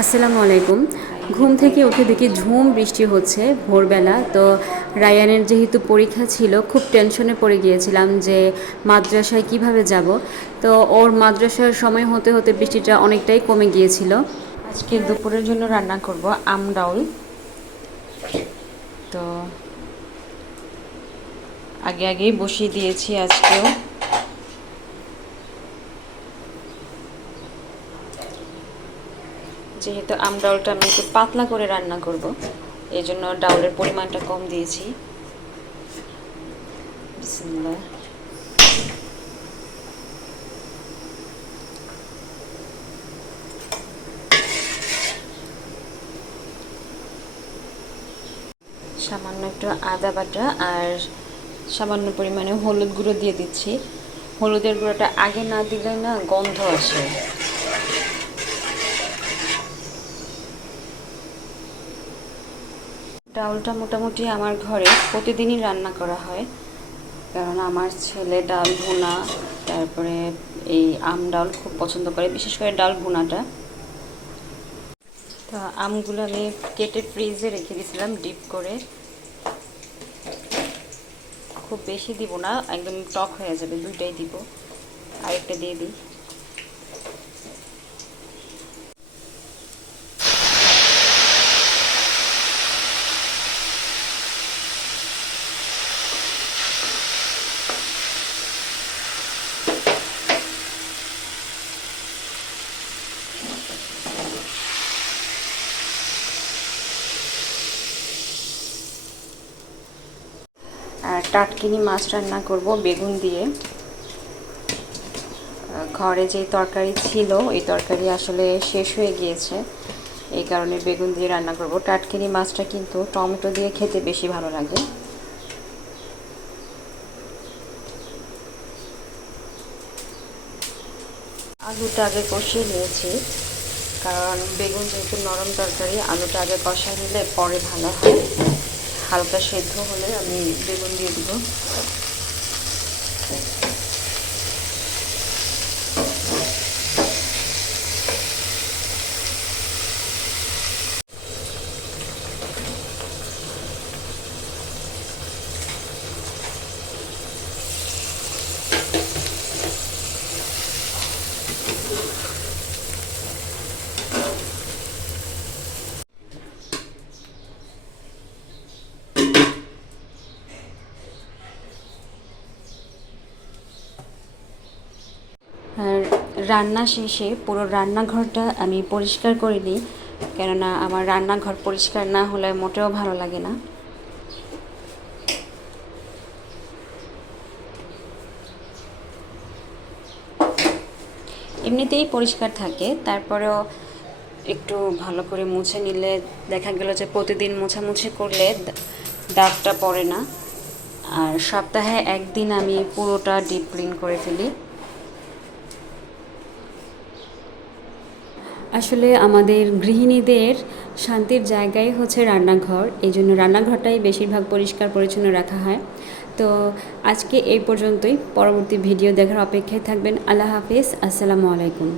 আসসালামু আলাইকুম। ঘুম থেকে উঠে দেখি ঝুম বৃষ্টি হচ্ছে ভোরবেলা। তো রায়ানের যেহেতু পরীক্ষা ছিল, খুব টেনশনে পড়ে গিয়েছিলাম যে মাদ্রাসায় কিভাবে যাব। তো ওর মাদ্রাসার সময় হতে হতে বৃষ্টিটা অনেকটাই কমে গিয়েছিল। আজকে দুপুরের জন্য রান্না করব আম ডাউল। তো আগেই বসিয়ে দিয়েছি আজকেও। যেহেতু আম ডাউলটা আমি একটু পাতলা করে রান্না করব, এই জন্য ডাউলের পরিমাণটা কম দিয়েছি। বিসমিল্লাহ। সামান্য একটু আদা বাটা আর সামান্য পরিমাণে হলুদ গুঁড়ো দিয়ে দিচ্ছি। হলুদের গুঁড়োটা আগে না দিলে না গন্ধ আসে। ডাউলটা মোটামুটি আমার ঘরে প্রতিদিনই রান্না করা হয়, কারণ আমার ছেলে ডাল ভুনা, তারপরে এই আম ডাল খুব পছন্দ করে, বিশেষ করে ডাল ভুনাটা। তো আমগুলো আমি কেটে ফ্রিজে রেখে দিয়েছিলাম ডিপ করে। খুব বেশি দিব না, একদম টক হয়ে যাবে, দুইটাই দিব। আরেকটা দিয়ে দিই। আর টাটকিনি মাছ রান্না করব বেগুন দিয়ে। ঘরে যে তরকারি ছিল ওই তরকারি আসলে শেষ হয়ে গিয়েছে, এই কারণে বেগুন দিয়ে রান্না করব। টাটকিনি মাছটা কিন্তু টমেটো দিয়ে খেতে বেশি ভালো লাগে। আলুটা আগে কষিয়ে নিয়েছি, কারণ বেগুন যেহেতু নরম তরকারি, আলুটা আগে কষায় নিলে পরে ভালো হয়। হালকা সেদ্ধ হলে আমি বেগুন দিয়ে দিব। আর রান্না শেষে পুরো রান্নাঘরটা আমি পরিষ্কার করে নিই, কেননা আমার রান্নাঘর পরিষ্কার না হলে মোটেও ভালো লাগে না। এমনিতেই পরিষ্কার থাকে, তারপরেও একটু ভালো করে মুছে নিলে দেখা গেল যে প্রতিদিন মোছামুছি করলে দাগটা পড়ে না। আর সপ্তাহে একদিন আমি পুরোটা ডিপ ক্লিন করে ফেলি। আসলে আমাদের গৃহিণীদের শান্তির জায়গাই হচ্ছে রান্নাঘর, এই জন্য রান্নাঘরটাই বেশিরভাগ পরিষ্কার পরিচ্ছন্ন রাখা হয়। তো আজকে এই পর্যন্তই। পরবর্তী ভিডিও দেখার অপেক্ষায় থাকবেন। আল্লাহ হাফেজ। আসসালামু আলাইকুম।